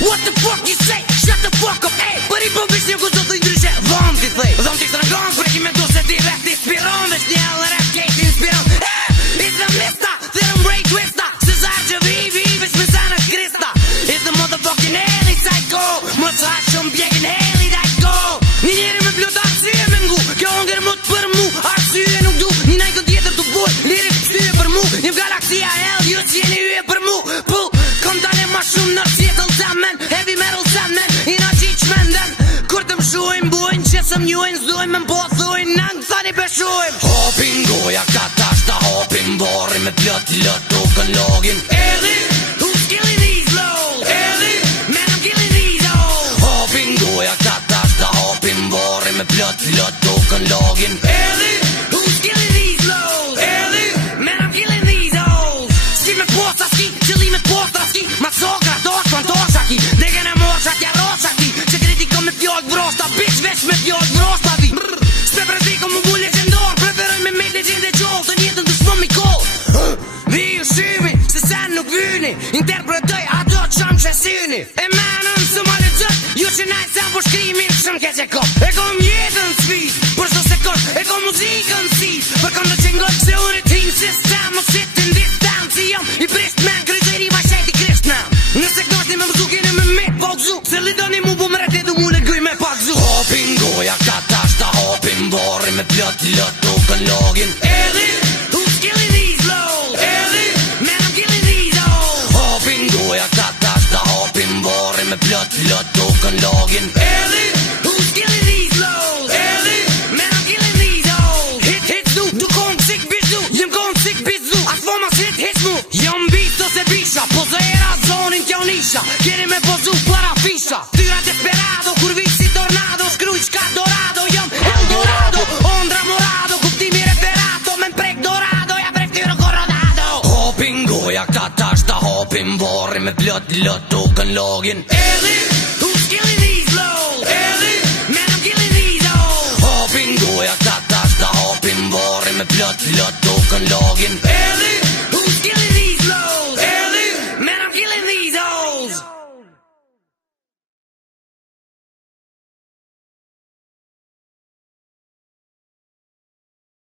What the fuck you say? Shut the fuck up, ey. Për i pëmbish një ku zotë i ndryshe Vam t'i thej Dhom t'i strangon Për e ki me do se ti rap t'inspiron Vesh një allë rap kejt t'inspiron Islamista, thirëm break twista Cezar që vivi Vesh me sana krista It's the motherfucking heli psycho Më të hashëm bjegin heli dajko Një njeri me plot arsye me ngu Kjo ngër më të për mu Arsye nuk du Një najkën tjetër t'u boj Lirik shtyje për mu Një galaksia hell Ju që jeni yje për mu Pull Kom dane ma shumë në tjetëll tamen Heavy metal tamen Ina qiq menden Kur të më shuojnë bujnë Qesëm njujnë Zdojnë me m'po thujnë Nang thani peshujnë Hopin goja ka tashta Hopin borri me plot lot Tukën login Edhi Who's killing these lows Edhi Man I'm killing these hoes Hopin goja ka tashta Hopin borri me plot lot Tukën login Edhi Who's killing these lows Edhi Man I'm killing these hoes Ski me posta ski Qëllimet postra ski Ma sokra dosh fantosha ki Degen e morsha tja rosha ki Që kritikon me fjallë vrosta Bitch vesh me fjallë vrosta vi S'pe prediko më bu legendor Preferoj me legende qoll Të njetën të shmo mi koll Vi ju shymi Se sen nuk vyni Interpretoj ato qam që syni E menën së ma legjët Ju që najtë sen po shkrimin Shëm ke që kom E kom jetën sfit Për shto se kon E kom muzikën sit Për kom të qengoj Se unë t'hin sistem O sit in distance Si jom i prisht men Kryzeri ma shet i krisht men Nëse knashti me mëzu kene me met po gzu Se lidoni mu bu mret edu mu në guj me pak zu Hopin goja ka tashta Hopin borri me plot lot Tukën login Edhi Who's killing these lows Edhi Man I'm killing these hoes Hopin goja ka tashta Hopin borri me plot lot Tukën login Edhi Who's killing these lows Edhi Man I'm killing these hoes Hit du Du kon sik bish du Jem kon sik bish du As foma hit mu Jom bit ose bisha Pozo era zonin kjo nisha Keni me pozu para fisha Tyra desperado Kur vi si tornado Shkruj qka dorado Jom Eldorado Ondra morado Kuptimi referato Men prek dorado Ja prek tyro koronado Hopin goja ka tashta Hopin borri me plot lot Tukën login Edhi Who's killing these lows Edhi Man I'm killing these hoes Hopin goja ka tashta Hopin borri me plot lot